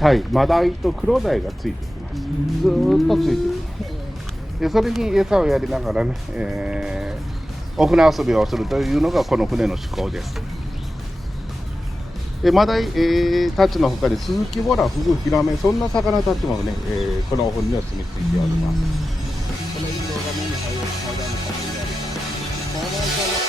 タイ、マダイとクロダイがついてきます。ずーっとついてきます。でそれに餌をやりながらね、お船遊びをするというのがこの船の趣向です。マダイ、たちのほかにスズキボラ、フグ、ヒラメ、そんな魚たちもね、このお船には住み着いております。この印籠が目に入らぬ限りあるか。